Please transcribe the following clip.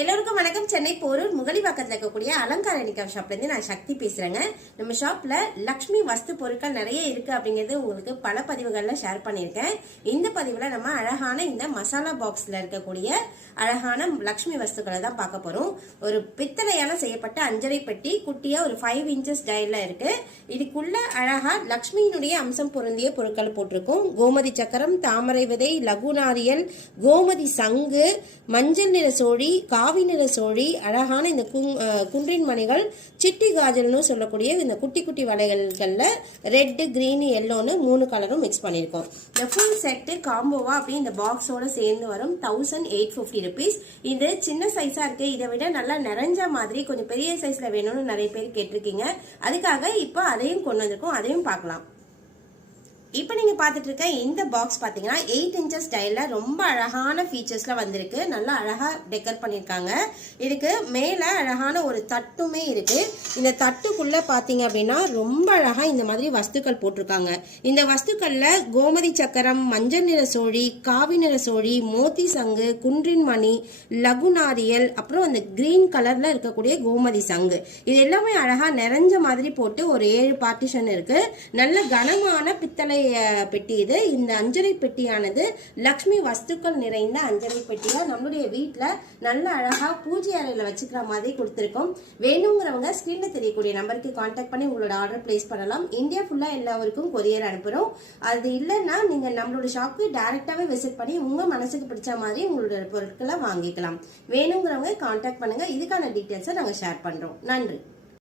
எல்லோருக்கும் வணக்கம். சென்னை போரூர் முகலிவாக்கத்தில் இருக்கக்கூடிய அலங்கார நிக்கா ஷாப்லேருந்து நான் சக்தி பேசுகிறேங்க நம்ம ஷாப்பில் லக்ஷ்மி வஸ்து பொருட்கள் நிறைய இருக்குது அப்படிங்கிறது உங்களுக்கு பல பதிவுகளில் ஷேர் பண்ணியிருக்கேன். இந்த பதிவில் நம்ம அழகான இந்த மசாலா பாக்ஸில் இருக்கக்கூடிய அழகான லக்ஷ்மி வஸ்துக்களை தான் பார்க்க போகிறோம் ஒரு பித்தளையால் செய்யப்பட்ட அஞ்சரை பெட்டி குட்டியாக ஒரு ஃபைவ் இன்ச்சஸ் டயலில் இருக்குது இதுக்குள்ள அழகாக லக்ஷ்மியினுடைய அம்சம் பொருந்திய பொருட்கள் போட்டிருக்கும். கோமதி சக்கரம் தாமரை விதை லகுநாரியல் கோமதி சங்கு மஞ்சள் நிற சோழி காவி நிற சோழி அழகான இந்த குங் குன்றின் மணிகள் சிட்டி காஜல்னு சொல்லக்கூடிய இந்த குட்டி குட்டி வளையல்களில் ரெட்டு கிரீன் எல்லோன்னு மூணு கலரும் மிக்ஸ் பண்ணியிருக்கோம். இந்த ஃபுல் செட்டு காம்போவா அப்படியே இந்த பாக்ஸோட சேர்ந்து வரும் தௌசண்ட் எயிட் ஃபிஃப்டி ருபீஸ் இது சின்ன சைஸாக இருக்குது இதை விட நல்லா நிறைஞ்ச மாதிரி கொஞ்சம் பெரிய சைஸில் வேணும்னு நிறைய பேர் கேட்டிருக்கீங்க. அதுக்காக இப்போ அதையும் கொண்டு வந்திருக்கோம். அதையும் பார்க்கலாம். இப்போ நீங்கள் பார்த்துட்டு இருக்க இந்த பாக்ஸ் பார்த்தீங்கன்னா எயிட் இன்ச்சஸ் ஸ்டைலில் ரொம்ப அழகான ஃபீச்சர்ஸில் வந்திருக்கு. நல்லா அழகாக டெக்கர் பண்ணியிருக்காங்க இதுக்கு மேலே அழகான ஒரு தட்டுமே இருக்குது இந்த தட்டுக்குள்ளே பார்த்தீங்க அப்படின்னா ரொம்ப அழகாக இந்த மாதிரி வஸ்துக்கள் போட்டிருக்காங்க. இந்த வஸ்துக்களில் கோமதி சக்கரம் மஞ்சள் நிற சோழி காவி நிற சோழி மோத்தி சங்கு குன்றின் மணி லகுநாரியல் அப்புறம் அந்த கிரீன் கலரில் இருக்கக்கூடிய கோமதி சங்கு. இது எல்லாமே அழகாக நிறைஞ்ச மாதிரி போட்டு ஒரு ஏழு பார்ட்டிஷன் இருக்குது நல்ல கனமான பித்தளை அஹ், பெட்டி இது இந்த அஞ்சரை பெட்டியானது லக்ஷ்மி வஸ்துக்கள் நிறைந்த அஞ்சரை பெட்டியாக நம்மளுடைய வீட்டில் நல்ல அழகாக பூஜை அறையில் வச்சுக்கிற மாதிரி கொடுத்துருக்கோம். வேணுங்கிறவங்க ஸ்க்ரீனில் தெரியக்கூடிய நம்பருக்கு காண்டாக்ட் பண்ணி உங்களோட ஆர்டர் பிளேஸ் பண்ணலாம். இந்தியா ஃபுல்லாக எல்லாருக்கும் கொரியர் அனுப்புகிறோம் அது இல்லைன்னா நீங்கள் நம்மளோட ஷாப்புக்கு டேரெக்டாகவே விசிட் பண்ணி உங்கள் மனசுக்கு பிடிச்ச மாதிரி உங்களோட பொருட்களை வாங்கிக்கலாம். வேணுங்கிறவங்க காண்டாக்ட் பண்ணுங்கள் இதுக்கான டீட்டெயில்ஸை நாங்கள் ஷேர் பண்ணுறோம் நன்றி.